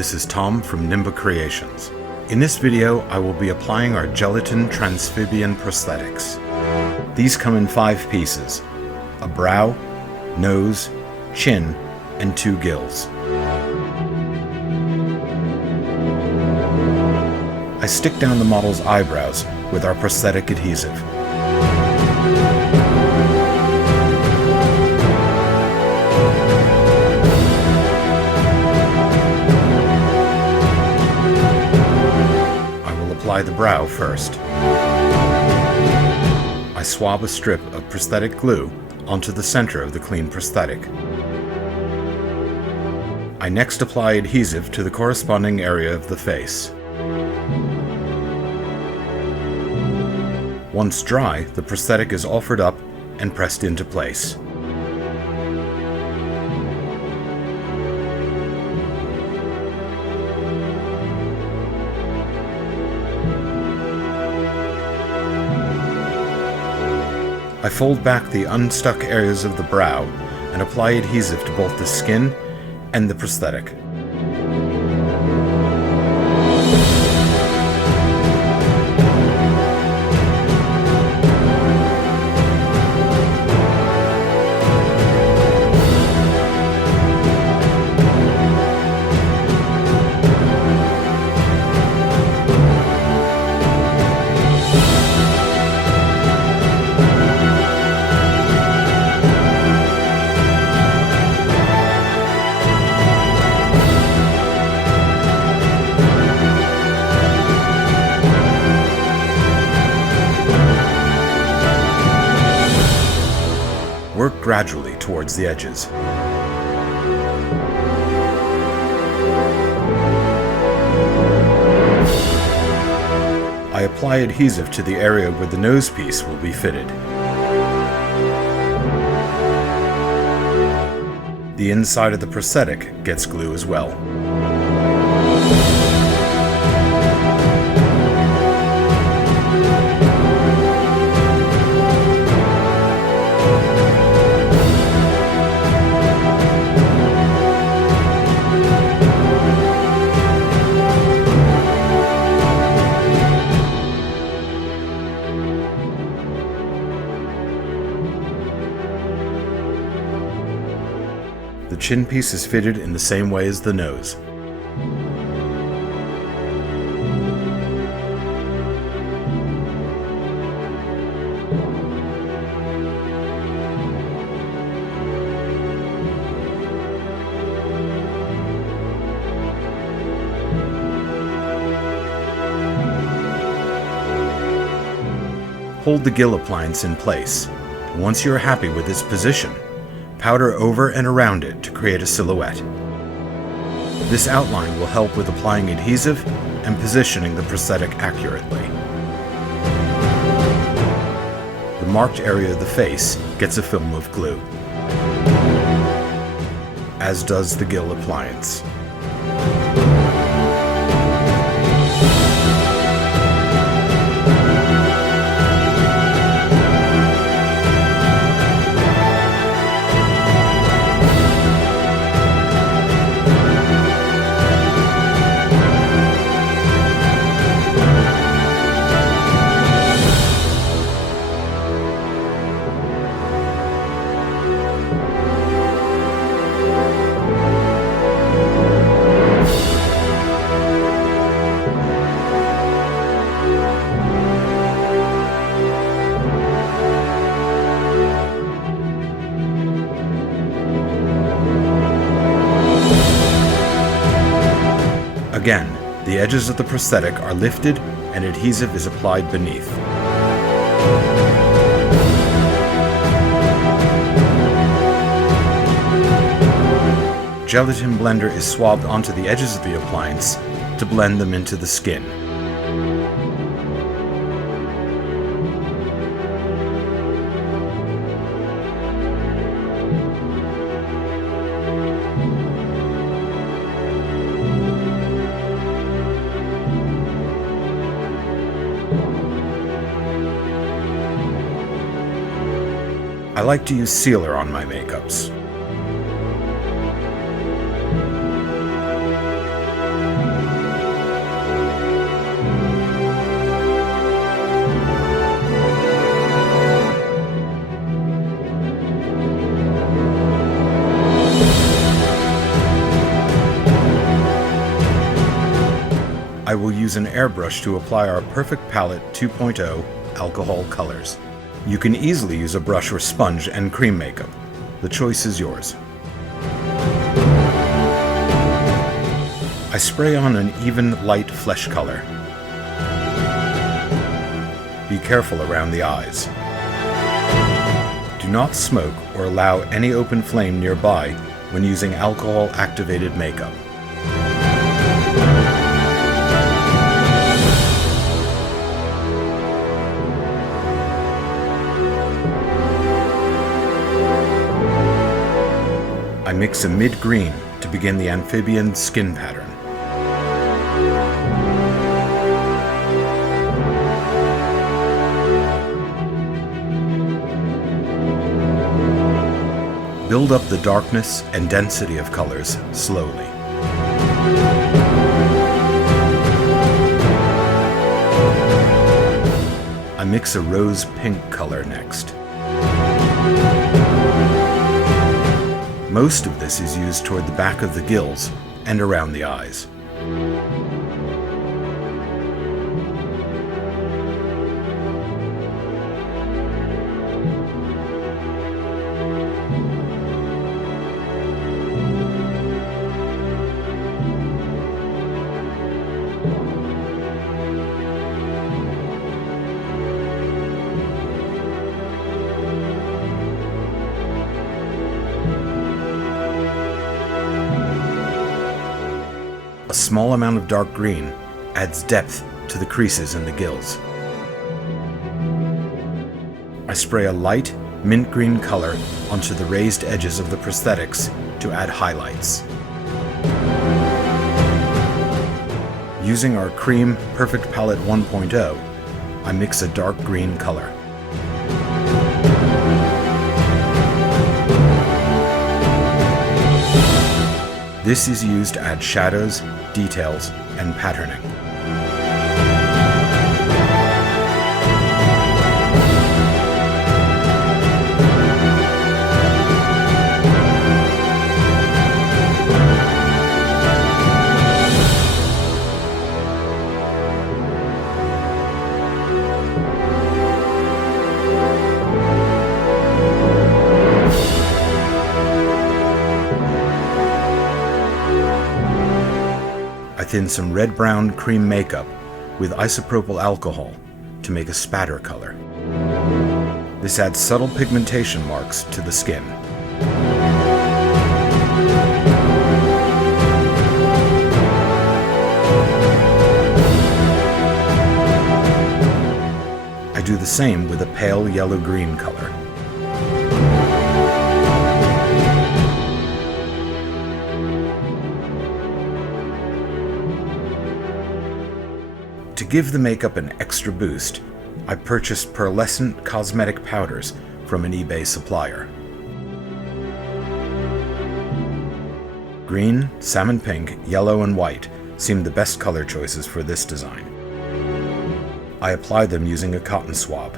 this is Tom from Nimba Creations. In this video, I will be applying our gelatin Transphibian prosthetics. These come in 5 pieces: a brow, nose, chin, and 2 gills. I stick down the model's eyebrows with our prosthetic adhesive. Apply the brow first. I swab a strip of prosthetic glue onto the center of the clean prosthetic. I next apply adhesive to the corresponding area of the face. Once dry, the prosthetic is offered up and pressed into place. I fold back the unstuck areas of the brow and apply adhesive to both the skin and the prosthetic. Work gradually towards the edges. I apply adhesive to the area where the nose piece will be fitted. The inside of the prosthetic gets glue as well. The chin piece is fitted in the same way as the nose. Hold the gill appliance in place. Once you are happy with its position, powder over and around it to create a silhouette. This outline will help with applying adhesive and positioning the prosthetic accurately. The marked area of the face gets a film of glue, as does the gill appliance. Again, the edges of the prosthetic are lifted and adhesive is applied beneath. Gelatin blender is swabbed onto the edges of the appliance to blend them into the skin. I like to use sealer on my makeups. I will use an airbrush to apply our Perfect Palette 2.0 alcohol colors. You can easily use a brush or sponge and cream makeup. The choice is yours. I spray on an even light flesh color. Be careful around the eyes. Do not smoke or allow any open flame nearby when using alcohol-activated makeup. I mix a mid-green to begin the amphibian skin pattern. Build up the darkness and density of colors slowly. I mix a rose pink color next. Most of this is used toward the back of the gills and around the eyes. A small amount of dark green adds depth to the creases in the gills. I spray a light mint green color onto the raised edges of the prosthetics to add highlights. Using our Cream Perfect Palette 1.0, I mix a dark green color. This is used to add shadows, details, and patterning. I thin some red-brown cream makeup with isopropyl alcohol to make a spatter color. This adds subtle pigmentation marks to the skin. I do the same with a pale yellow-green color. To give the makeup an extra boost, I purchased pearlescent cosmetic powders from an eBay supplier. Green, salmon pink, yellow, and white seemed the best color choices for this design. I apply them using a cotton swab.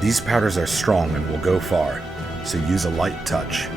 These powders are strong and will go far, so use a light touch.